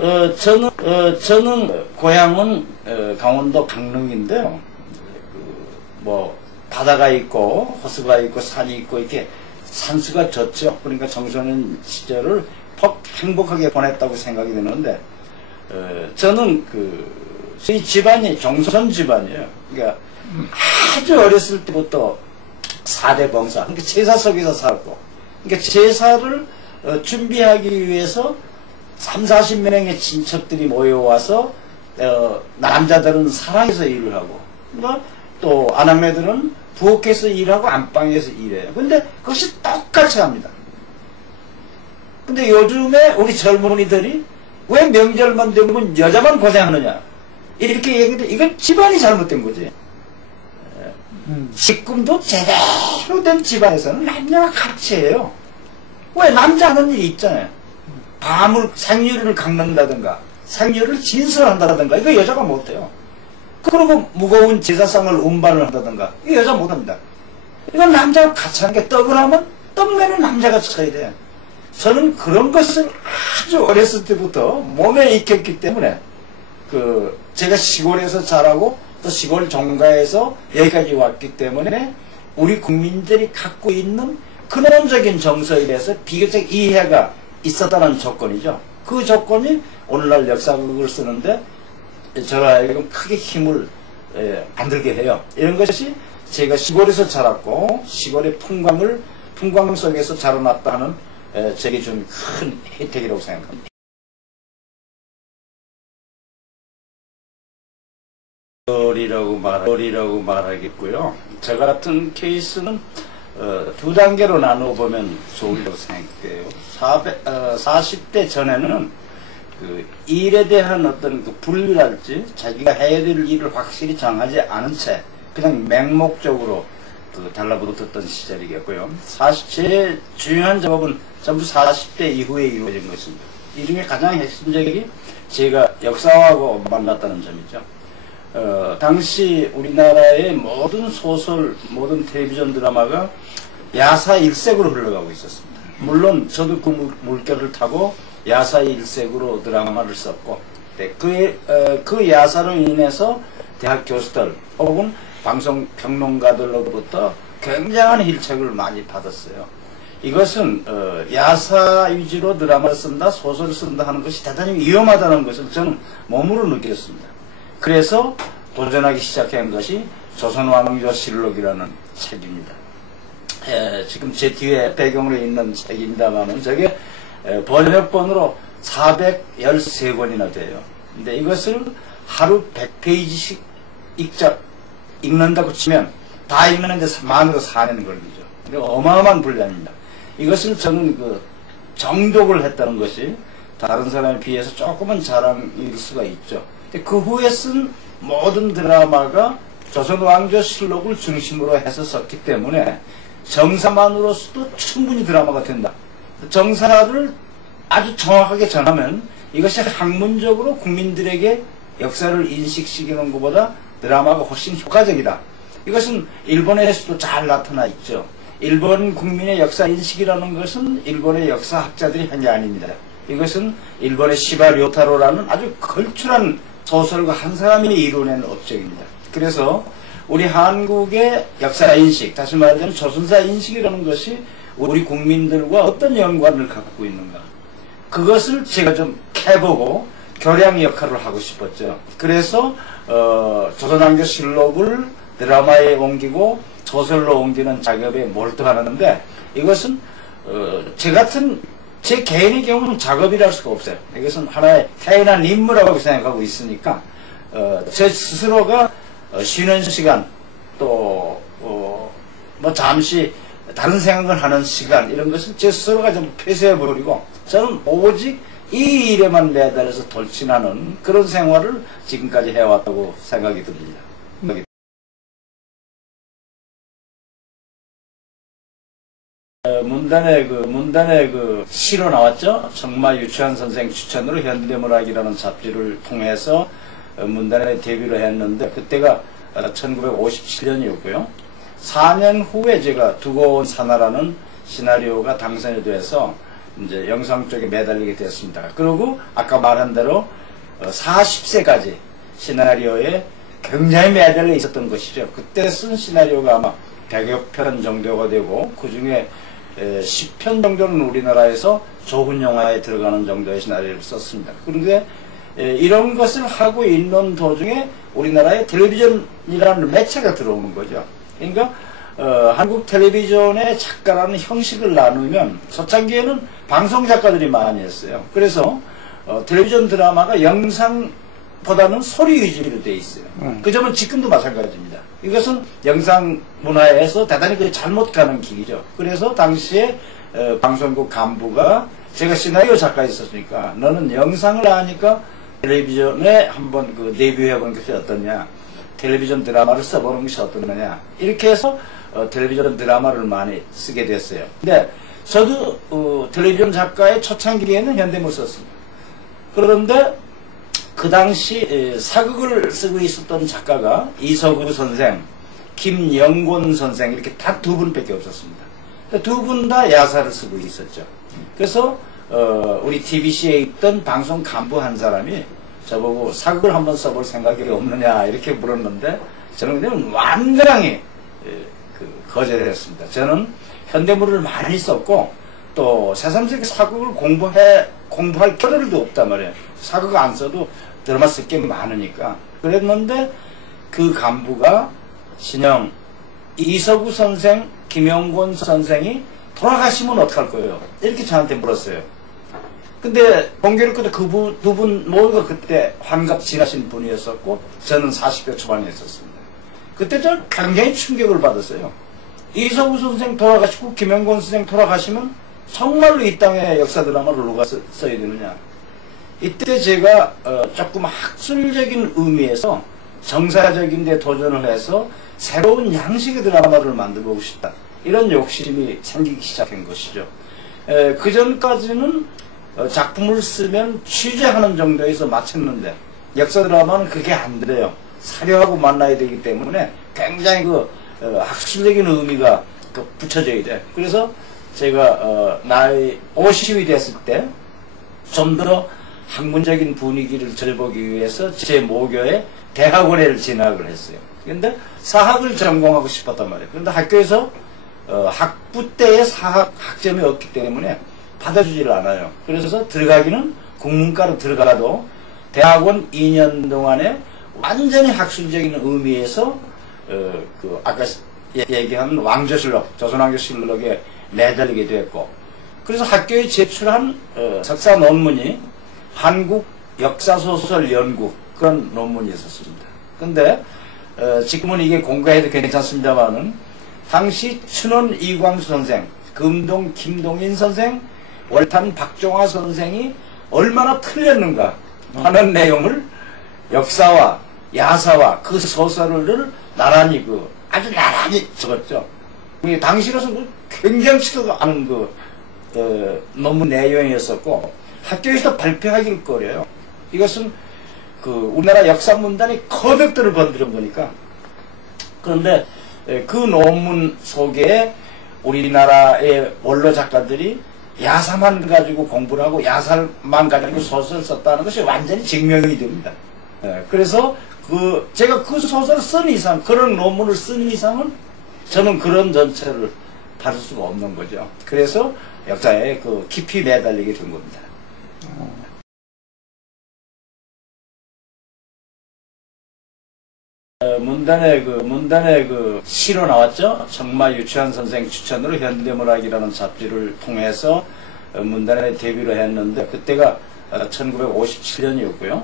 저는 고향은 강원도 강릉인데요. 뭐 바다가 있고 호수가 있고 산이 있고 이렇게 산수가 졌죠. 그러니까 청소년 시절을 행복하게 보냈다고 생각이 드는데, 저는 저희 집안이 종선 집안이에요. 그러니까 아주 어렸을 때부터 4대 봉사, 그러니까 제사 속에서 살고, 그러니까 제사를 준비하기 위해서 30-40명의 친척들이 모여와서 남자들은 사랑해서 일을 하고, 또 아낙네들은 부엌에서 일하고 안방에서 일해요. 근데 그것이 똑같이 합니다. 근데 요즘에 우리 젊은이들이 왜 명절만 되면 여자만 고생하느냐 이렇게 얘기해도 이건 집안이 잘못된 거지. 지금도 제대로 된 집안에서는 남녀가 같이 해요. 왜? 남자 하는 일이 있잖아요. 밤을 생유리를 깎는다든가 생유리를 진설한다든가 이거 여자가 못해요. 그리고 무거운 제사상을 운반을 한다든가 이거 여자 못합니다. 이건 남자가 같이 하는 게 떡을 하면 떡매는 남자가 쳐야 돼. 저는 그런 것을 아주 어렸을 때부터 몸에 익혔기 때문에 제가 시골에서 자라고 또 시골 종가에서 여기까지 왔기 때문에 우리 국민들이 갖고 있는 근원적인 정서에 대해서 비교적 이해가 있었다는 조건이죠. 그 조건이 오늘날 역사극을 쓰는데 저로 하여금 크게 힘을 만들게 해요. 이런 것이 제가 시골에서 자랐고 시골의 풍광 속에서 자라났다는 제게 좀 큰 혜택이라고 생각합니다. 이라고 말하겠고요. 저 같은 케이스는 두 단계로 나누어 보면 좋으리라고 생각해요. 40대 전에는 일에 대한 어떤 분류랄지 자기가 해야 될 일을 확실히 정하지 않은 채 그냥 맹목적으로 달라붙었던 시절이겠고요. 제일 중요한 작업은 전부 40대 이후에 이루어진 것입니다. 이 중에 가장 핵심적인 제가 역사하고 만났다는 점이죠. 당시 우리나라의 모든 소설, 모든 텔레비전 드라마가 야사 일색으로 흘러가고 있었습니다. 물론 저도 그 물결을 타고 야사 일색으로 드라마를 썼고, 그 야사로 인해서 대학 교수들 혹은 방송평론가들로부터 굉장한 힐책을 많이 받았어요. 이것은 야사 위주로 드라마를 쓴다, 소설을 쓴다 하는 것이 대단히 위험하다는 것을 저는 몸으로 느꼈습니다. 그래서 도전하기 시작한 것이 조선왕조실록이라는 책입니다. 지금 제 뒤에 배경으로 있는 책입니다만 저게 번역본으로 413권이나 돼요. 근데 이것을 하루 100페이지씩 읽는다고 치면 다 읽는데 만으로 4년 걸리죠. 어마어마한 분량입니다. 이것을 저는 정독을 했다는 것이 다른 사람에 비해서 조금은 자랑일 수가 있죠. 그 후에 쓴 모든 드라마가 조선왕조실록을 중심으로 해서 썼기 때문에 정사만으로서도 충분히 드라마가 된다. 정사를 아주 정확하게 전하면 이것이 학문적으로 국민들에게 역사를 인식시키는 것보다 드라마가 훨씬 효과적이다. 이것은 일본에서도 잘 나타나 있죠. 일본 국민의 역사 인식이라는 것은 일본의 역사학자들이 한 게 아닙니다. 이것은 일본의 시바 료타로라는 아주 걸출한 소설가 한 사람이 이뤄낸 업적입니다. 그래서 우리 한국의 역사 인식, 다시 말하자면 조선사 인식이라는 것이 우리 국민들과 어떤 연관을 갖고 있는가, 그것을 제가 좀 해보고 교량 역할을 하고 싶었죠. 그래서 조선왕조실록을 드라마에 옮기고 소설로 옮기는 작업에 몰두하는데, 이것은 제 개인의 경우는 작업이랄 수가 없어요. 이것은 하나의 태어난 임무라고 생각하고 있으니까 제 스스로가 쉬는 시간, 또 뭐 잠시 다른 생각을 하는 시간, 이런 것을 제 스스로가 좀 폐쇄해버리고 저는 오직 이 일에만 매달려서 돌진하는 그런 생활을 지금까지 해왔다고 생각이 듭니다. 문단에 시로 나왔죠. 정말 유치한 선생 추천으로 현대문학이라는 잡지를 통해서 문단에 데뷔를 했는데, 그때가 1957년이었고요. 4년 후에 제가 두고 온 사나라는 시나리오가 당선이 돼서 이제 영상 쪽에 매달리게 되었습니다. 그리고 아까 말한 대로 40세까지 시나리오에 굉장히 매달려 있었던 것이죠. 그때 쓴 시나리오가 아마 100여 편 정도가 되고 그 중에 10편 정도는 우리나라에서 좋은 영화에 들어가는 정도의 시나리오를 썼습니다. 그런데 이런 것을 하고 있는 도중에 우리나라에 텔레비전이라는 매체가 들어오는 거죠. 그러니까 한국 텔레비전의 작가라는 형식을 나누면 초창기에는 방송 작가들이 많이 했어요. 그래서 텔레비전 드라마가 영상보다는 소리 위주로 되어 있어요. 그 점은 지금도 마찬가지입니다. 이것은 영상 문화에서 대단히 잘못 가는 길이죠. 그래서 당시에 방송국 간부가 제가 시나리오 작가였었으니까 너는 영상을 하니까 텔레비전에 한번 데뷔해보는 것이 어떠냐, 텔레비전 드라마를 써보는 것이 어떠냐, 이렇게 해서 텔레비전 드라마를 많이 쓰게 됐어요. 근데 저도 텔레비전 작가의 초창기에는 현대물 썼습니다. 그런데 그 당시 사극을 쓰고 있었던 작가가 이서구 선생, 김영곤 선생 이렇게 다 두 분밖에 없었습니다. 두 분 다 야사를 쓰고 있었죠. 그래서 우리 TBC에 있던 방송 간부 한 사람이 저보고 사극을 한번 써볼 생각이 없느냐 이렇게 물었는데 저는 그냥 완전히 거절을 했습니다. 저는 현대물을 많이 썼고 또 새삼스럽게 사극을 공부할 겨를도 없단 말이에요. 사극 안 써도 드라마 쓸 게 많으니까. 그랬는데 그 간부가 신영, 이서구 선생, 김영곤 선생이 돌아가시면 어떡할 거예요? 이렇게 저한테 물었어요. 근데 공교롭게도 두 분 모두가 그때 환갑 지나신 분이었었고 저는 40대 초반에 있었습니다. 그때 저는 굉장히 충격을 받았어요. 이서구 선생 돌아가시고 김영곤 선생 돌아가시면 정말로 이 땅에 역사 드라마를 누가 써야 되느냐. 이때 제가 조금 학술적인 의미에서 정사적인 데 도전을 해서 새로운 양식의 드라마를 만들어보고 싶다. 이런 욕심이 생기기 시작한 것이죠. 그 전까지는 작품을 쓰면 취재하는 정도에서 마쳤는데 역사 드라마는 그게 안 돼요. 사료하고 만나야 되기 때문에 굉장히 학술적인 의미가 붙여져야 돼. 그래서 제가 나이 50이 됐을 때 좀 더 학문적인 분위기를 절보기 위해서 제 모교에 대학원에를 진학을 했어요. 그런데 사학을 전공하고 싶었단 말이에요. 그런데 학교에서 학부 때의 사학 학점이 없기 때문에 받아주지를 않아요. 그래서 들어가기는 국문과로 들어가도 대학원 2년 동안에 완전히 학술적인 의미에서 아까 얘기한 왕조실록, 조선왕조실록에 매달리게 됐고, 그래서 학교에 제출한 석사 논문이 한국 역사소설 연구 그런 논문이 있었습니다. 근데 지금은 이게 공부해도 괜찮습니다만은 당시 춘원 이광수 선생, 금동 김동인 선생, 월탄 박종화 선생이 얼마나 틀렸는가 하는 내용을 역사와 야사와 그 소설을 나란히 아주 나란히 적었죠. 당시로서 굉장치도 않은 논문 내용이었었고 학교에서 발표하기를 꺼려요. 이것은 우리나라 역사 문단이 거듭들을 건드린 거니까. 그런데 그 논문 속에 우리나라의 원로 작가들이 야사만 가지고 공부를 하고 야사만 가지고 소설을 썼다는 것이 완전히 증명이 됩니다. 그래서 제가 그 소설을 쓴 이상, 그런 논문을 쓴 이상은 저는 그런 전체를 받을 수가 없는 거죠. 그래서 역사에 깊이 매달리게 된 겁니다. 문단에 시로 나왔죠. 정말 유치환 선생 추천으로 현대문학이라는 잡지를 통해서 문단에 데뷔를 했는데 그때가 1957년이었고요.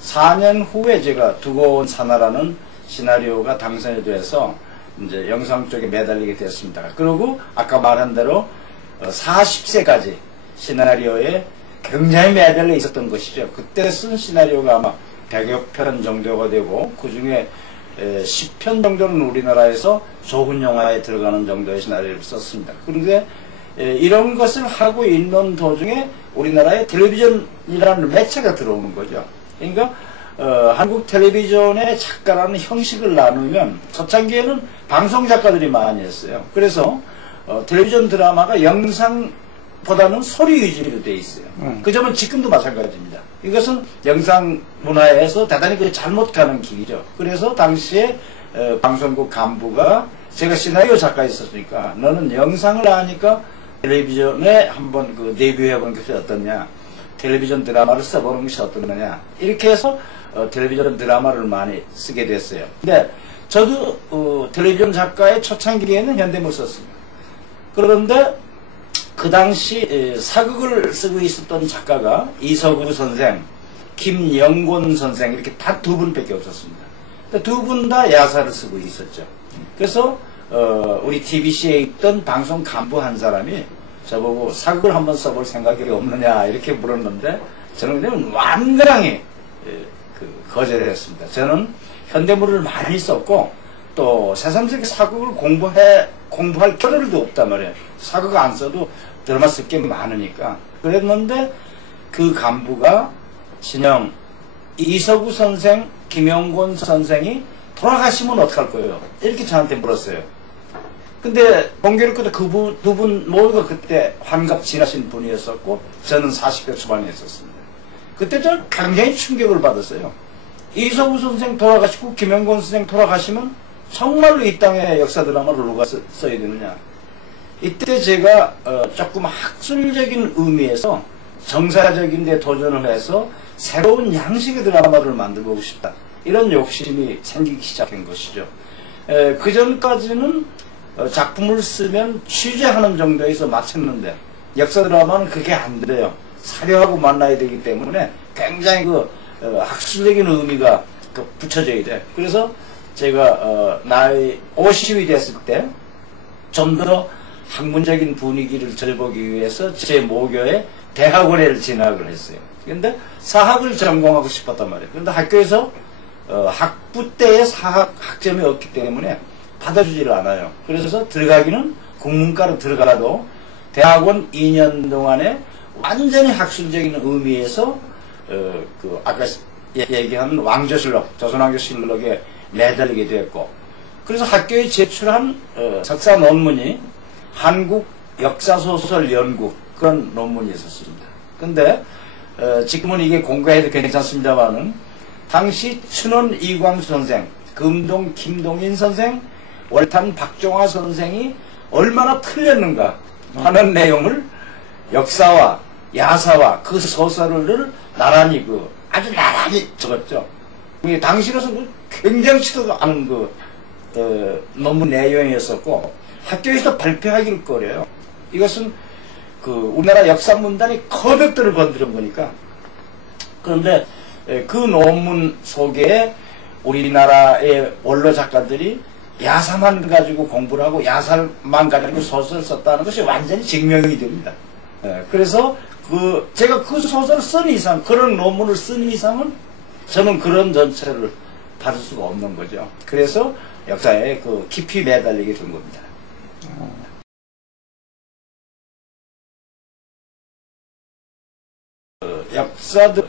4년 후에 제가 두고 온 사나라는 시나리오가 당선이 돼서 이제 영상 쪽에 매달리게 됐습니다. 그리고 아까 말한 대로 40세까지 시나리오에 굉장히 매달려 있었던 것이죠. 그때 쓴 시나리오가 아마 100여 편 정도가 되고 그 중에 10편 정도는 우리나라에서 좋은 영화에 들어가는 정도의 시나리오를 썼습니다. 그런데 이런 것을 하고 있는 도중에 우리나라에 텔레비전이라는 매체가 들어오는 거죠. 그러니까 한국 텔레비전의 작가라는 형식을 나누면 초창기에는 방송 작가들이 많이 했어요. 그래서 텔레비전 드라마가 영상 보다는 소리 위주로 돼 있어요. 그 점은 지금도 마찬가지입니다. 이것은 영상 문화에서 대단히 잘못 가는 길이죠. 그래서 당시에 방송국 간부가 제가 시나리오 작가였었으니까 너는 영상을 하니까 텔레비전에 한번 데뷔해보는 것이 어떻냐, 텔레비전 드라마를 써보는 것이 어떻느냐, 이렇게 해서 텔레비전 드라마를 많이 쓰게 됐어요. 근데 저도 텔레비전 작가의 초창기에는 현대물 썼습니다. 그런데 그 당시 사극을 쓰고 있었던 작가가 이서구 선생, 김영곤 선생, 이렇게 다 두 분밖에 없었습니다. 두 분 다 야사를 쓰고 있었죠. 그래서 우리 TBC에 있던 방송 간부 한 사람이 저보고 사극을 한번 써볼 생각이 없느냐 이렇게 물었는데 저는 그냥 완강히 거절을 했습니다. 저는 현대물을 많이 썼고 또 새삼스럽게 사극을 공부할 겨를도 없단 말이에요. 사극 안 써도 드라마 쓸 게 많으니까. 그랬는데 그 간부가 진영, 이서구 선생, 김영곤 선생이 돌아가시면 어떡할 거예요? 이렇게 저한테 물었어요. 근데 공교롭게도 두 분 모두가 그때 환갑 지나신 분이었었고 저는 40대 초반에 있었습니다. 그때 저 굉장히 충격을 받았어요. 이서구 선생 돌아가시고 김영곤 선생 돌아가시면 정말로 이 땅에 역사 드라마를 누가 써야 되느냐. 이때 제가 조금 학술적인 의미에서 정사적인 데 도전을 해서 새로운 양식의 드라마를 만들고 싶다, 이런 욕심이 생기기 시작한 것이죠. 그 전까지는 작품을 쓰면 취재하는 정도에서 마쳤는데 역사 드라마는 그게 안 돼요. 사료하고 만나야 되기 때문에 굉장히 학술적인 의미가 붙여져야 돼. 그래서 제가 나이 50이 됐을 때 좀 더 학문적인 분위기를 절보기 위해서 제 모교에 대학원에를 진학을 했어요. 그런데 사학을 전공하고 싶었단 말이에요. 그런데 학교에서 학부 때의 사학 학점이 없기 때문에 받아주지를 않아요. 그래서 들어가기는 국문과로 들어가도 대학원 2년 동안에 완전히 학술적인 의미에서 아까 얘기한 왕조실록, 조선왕조실록에 매달리게 됐고, 그래서 학교에 제출한 석사 논문이 한국 역사소설 연구, 그런 논문이 있었습니다. 근데 지금은 이게 공부해도 괜찮습니다만은 당시 춘원 이광수 선생, 금동 김동인 선생, 월탄 박종화 선생이 얼마나 틀렸는가 하는 내용을 역사와 야사와 그 소설을 나란히 아주 나란히 적었죠. 당시로서 굉장치도 않은 논문 내용이었었고 학교에서 발표하기를 꺼려요. 이것은 우리나라 역사 문단이 거백들을 건드린 거니까. 그런데 그 논문 속에 우리나라의 원로 작가들이 야사만 가지고 공부를 하고 야사만 가지고 소설을 썼다는 것이 완전히 증명이 됩니다. 그래서 제가 그 소설을 쓴 이상, 그런 논문을 쓴 이상은 저는 그런 전체를 받을 수가 없는 거죠. 그래서 역사에 깊이 매달리게 된 겁니다.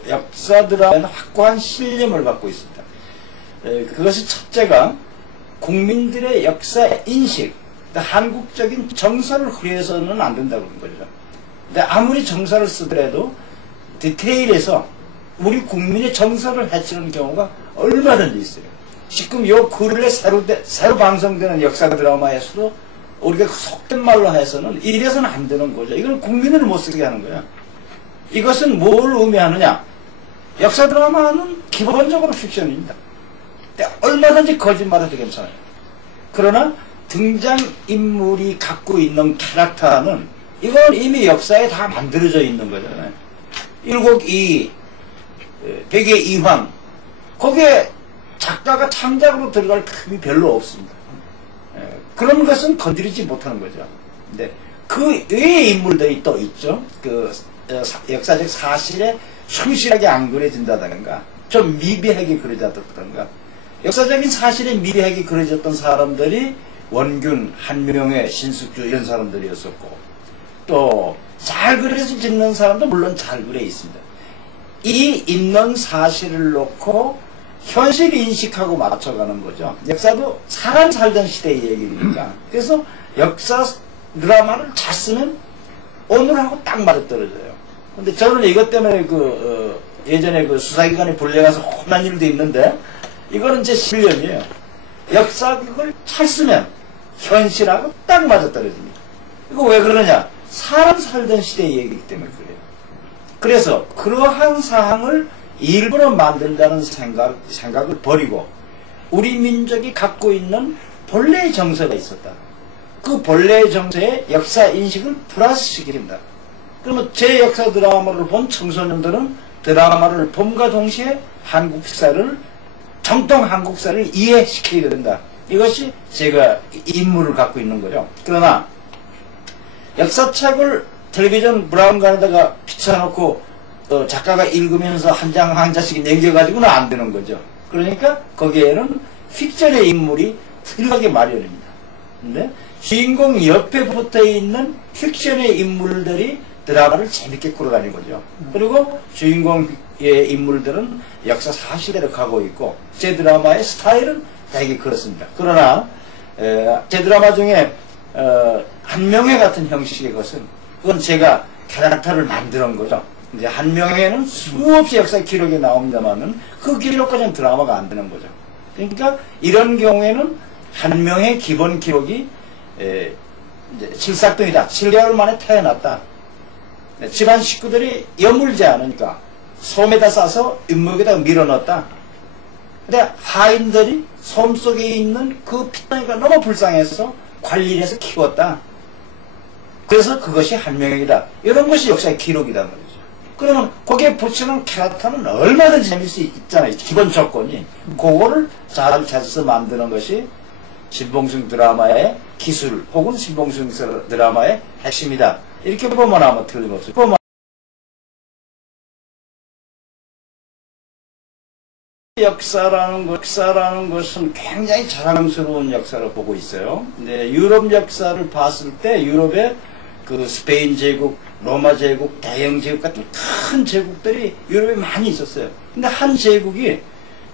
역사들은 확고한 신념을 갖고 있습니다. 그것이 첫째가 국민들의 역사 인식, 한국적인 정서를 흐려서는 안 된다고 그런 거죠. 근데 아무리 정서를 쓰더라도 디테일에서 우리 국민의 정서를 해치는 경우가 얼마든지 있어요. 지금 요 근래 새로 방송되는 역사 드라마에서도 우리가 속된 말로 해서는 이래서는 안 되는 거죠. 이걸 국민을 못 쓰게 하는 거야. 이것은 뭘 의미하느냐? 역사 드라마는 기본적으로 픽션입니다. 얼마든지 거짓말해도 괜찮아요. 그러나 등장인물이 갖고 있는 캐릭터는 이건 이미 역사에 다 만들어져 있는 거잖아요. 일곡이, 백의 이황, 거기에 작가가 창작으로 들어갈 틈이 별로 없습니다. 그런 것은 건드리지 못하는 거죠. 근데 그 외의 인물들이 또 있죠. 역사적 사실에 충실하게 안 그려진다든가 좀 미비하게 그려졌다든가. 역사적인 사실에 미비하게 그려졌던 사람들이 원균, 한명회, 신숙주 이런 사람들이었었고, 또 잘 그려서 짓는 사람도 물론 잘 그려 있습니다. 이 있는 사실을 놓고 현실 인식하고 맞춰가는 거죠. 역사도 사람이 살던 시대의 얘기니까. 그래서 역사 드라마를 잘 쓰면 오늘하고 딱 맞아떨어져요. 근데 저는 이것 때문에 예전에 수사기관에 불려가서 혼난 일도 있는데, 이거는 제 실력이에요. 역사극을 잘 쓰면 현실하고 딱 맞아떨어집니다. 이거 왜 그러냐? 사람 살던 시대의 얘기이기 때문에 그래요. 그래서 그러한 사항을 일부러 만든다는 생각을 버리고 우리 민족이 갖고 있는 본래의 정서가 있었다. 그 본래의 정서에 역사 인식을 플러스시킨다. 그러면 제 역사 드라마를 본 청소년들은 드라마를 봄과 동시에 한국사를, 정통 한국사를 이해시키게 된다. 이것이 제가 임무를 갖고 있는 거죠. 그러나 역사책을 텔레비전 브라운관에다가 비춰놓고 작가가 읽으면서 한 장 한 장씩 남겨가지고는 안 되는 거죠. 그러니까 거기에는 픽션의 인물이 들어가기 마련입니다. 근데 주인공 옆에 붙어있는 픽션의 인물들이 드라마를 재밌게 끌어가는 거죠. 그리고 주인공의 인물들은 역사 사실대로 가고 있고, 제 드라마의 스타일은 되게 그렇습니다. 그러나 제 드라마 중에 한명회 같은 형식의 것은, 그건 제가 캐릭터를 만드는 거죠. 이제 한명회는 수없이 역사 기록이 나옵니다만은 그 기록까지는 드라마가 안 되는 거죠. 그러니까 이런 경우에는 한명회 기본 기록이 이제 칠삭동이다. 7개월 만에 태어났다. 집안 식구들이 여물지 않으니까 솜에다 싸서 윗목에다 밀어넣었다. 근데 하인들이 솜 속에 있는 그 피덩이가 너무 불쌍해서 관리를 해서 키웠다. 그래서 그것이 한명회이다. 이런 것이 역사의 기록이다 말이죠. 그러면 거기에 붙이는 캐릭터는 얼마든지 재밌을 수 있잖아요. 기본 조건이. 그거를 잘 찾아서 만드는 것이 신봉승 드라마의 기술 혹은 신봉승 드라마의 핵심이다. 이렇게 보면 아마 틀림없어요. 역사라는 것은 굉장히 자랑스러운 역사를 보고 있어요. 근데 유럽 역사를 봤을 때 유럽의 그 스페인 제국, 로마 제국, 대영 제국 같은 큰 제국들이 유럽에 많이 있었어요. 근데 한 제국이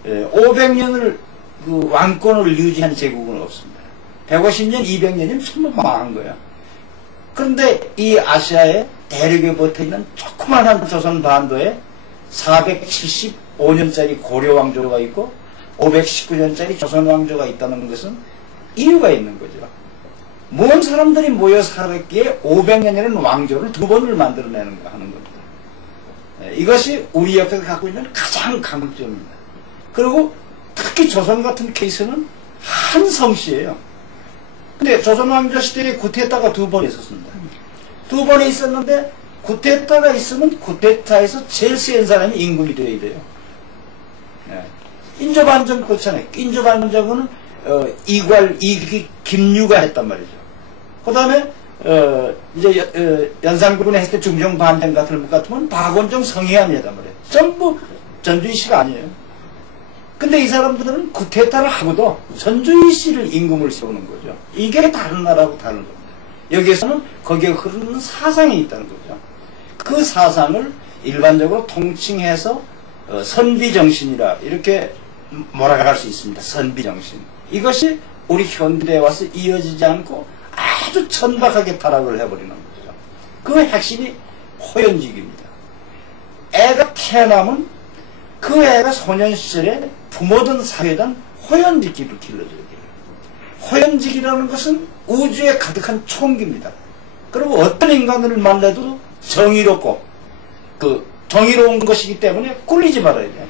500년을 그 왕권을 유지한 제국은 없습니다. 150년, 200년이면 전부 망한 거야. 그런데 이 아시아의 대륙에 붙어있는 조그만한 조선 반도에 475년짜리 고려 왕조가 있고 519년짜리 조선 왕조가 있다는 것은 이유가 있는 거죠. 모든 사람들이 모여 살았기에 500년이라는 왕조를 두 번을 만들어내는 거 하는 겁니다. 이것이 우리 역사가 갖고 있는 가장 강점입니다. 그리고 특히 조선 같은 케이스는 한 성씨예요. 근데 조선 왕조 시대에 쿠데타가 두 번 있었습니다. 두 번이 있었는데 쿠데타가 있으면 쿠데타에서 제일 센 사람이 임금이 되어야 돼요. 인조반정 그렇잖아요. 인조반정은 김유가 했단 말이죠. 그 다음에 이제 연산군에 했을 때 중종반정 같은 것 같으면 박원종 성희안이 했단 말이에요. 전부 전주희 씨가 아니에요. 근데 이 사람들은 쿠데타를 하고도 전주희 씨를 임금을 세우는 거죠. 이게 다른 나라하고 다른 겁니다. 여기에서는 거기에 흐르는 사상이 있다는 거죠. 그 사상을 일반적으로 통칭해서 선비정신이라 이렇게 몰아갈 수 있습니다. 선비정신. 이것이 우리 현대에 와서 이어지지 않고 아주 천박하게 타락을 해버리는 거죠. 그 핵심이 호연직입니다. 애가 태어나면 그 애가 소년 시절에 부모든 사회든 호연직기를 길러줘야 돼요. 호연직이라는 것은 우주에 가득한 총기입니다. 그리고 어떤 인간을 만나도 정의롭고 정의로운 것이기 때문에 꿀리지 말아야 돼요.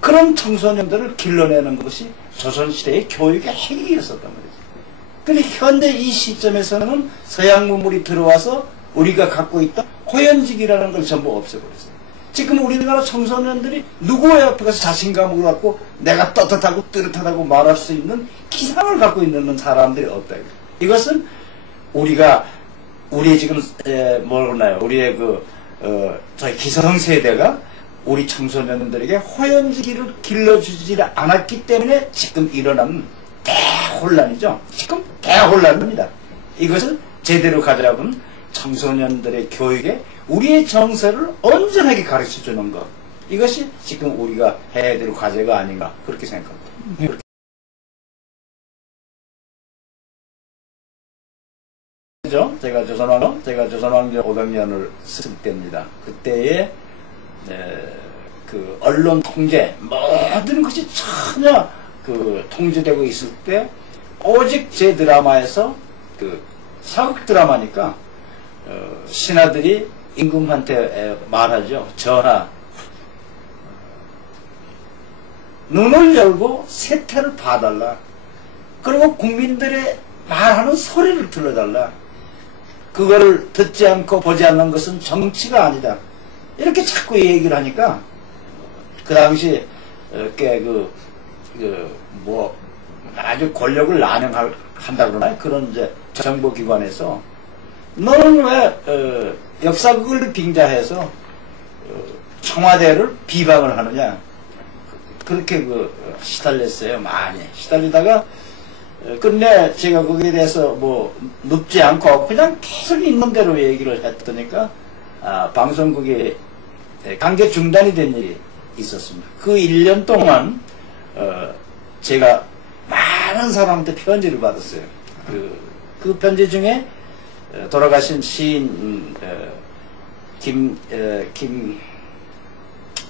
그런 청소년들을 길러내는 것이 조선시대의 교육의 핵이었었단 말이죠. 근데 현대 이 시점에서는 서양 문물이 들어와서 우리가 갖고 있던 호연직이라는 걸 전부 없애버렸어요. 지금 우리나라 청소년들이 누구의 앞에 가서 자신감을 갖고 내가 떳떳하고 뚜렷하다고 말할 수 있는 기상을 갖고 있는 사람들이 없다. 이것은 우리의 지금 뭐라나요? 우리의 저희 기성세대가 우리 청소년들에게 호연지기를 길러주지 않았기 때문에 지금 일어나는 대혼란이죠. 지금 대혼란입니다. 이것을 제대로 가져잡은 청소년들의 교육에 우리의 정서를 온전하게 가르쳐주는 것. 이것이 지금 우리가 해야 될 과제가 아닌가 그렇게 생각합니다. 그죠? 제가 조선왕조 500년을 쓸 때입니다. 그때에 그 언론 통제 모든 것이 전혀 그 통제되고 있을 때 오직 제 드라마에서 그 사극 드라마니까 신하들이 임금한테 말하죠. 전하, 눈을 열고 세태를 봐달라. 그리고 국민들의 말하는 소리를 들어달라. 그거를 듣지 않고 보지 않는 것은 정치가 아니다. 이렇게 자꾸 얘기를 하니까 그 당시 꽤 뭐 아주 권력을 난용한다 그러나요? 그런 이제 정보기관에서 너는 왜 역사극을 빙자해서 청와대를 비방을 하느냐? 그렇게 시달렸어요. 많이 시달리다가 근데 제가 거기에 대해서 뭐 눕지 않고 그냥 계속 있는 대로 얘기를 했더니까 방송국이 강제 중단이 된 일이 있었습니다. 그 1년 동안 제가 많은 사람한테 편지를 받았어요. 그 편지 중에 돌아가신 시인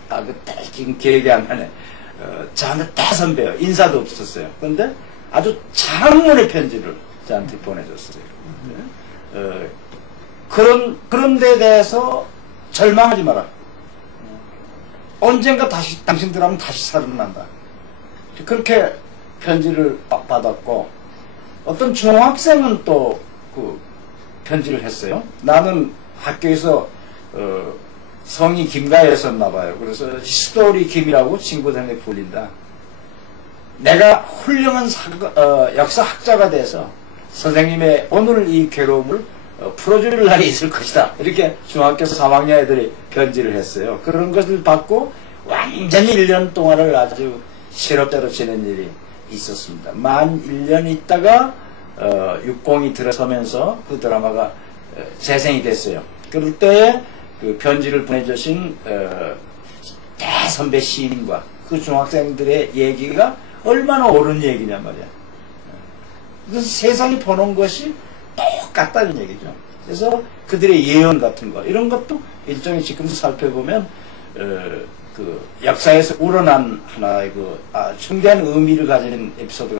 그때 지금 기억이 안 나네. 저한테 다 선배요. 인사도 없었어요. 그런데 아주 장문의 편지를 저한테 보내줬어요. 그런 데에 대해서 절망하지 마라. 언젠가 다시 당신들하면 다시 살아난다. 그렇게 편지를 받았고 어떤 중학생은 또 그 편지를 했어요. 나는 학교에서 성이 김가였었나 봐요. 그래서 히스토리 김이라고 친구들에게 불린다. 내가 훌륭한 역사학자가 돼서 선생님의 오늘 이 괴로움을 풀어줄 날이 있을 것이다. 이렇게 중학교 3학년 애들이 편지를 했어요. 그런 것을 받고 완전히 1년 동안을 아주 실업자로 지낸 일이 있었습니다. 만 1년 있다가 60이 들어서면서 그 드라마가 재생이 됐어요. 그럴 때에 그 편지를 보내주신 대선배 시인과 그 중학생들의 얘기가 얼마나 옳은 얘기냐 말이야. 그래서 세상이 보는 것이 똑같다는 얘기죠. 그래서 그들의 예언 같은 거 이런 것도 일종의 지금 살펴보면 그 역사에서 우러난 하나의 그 중대한 의미를 가지는 에피소드가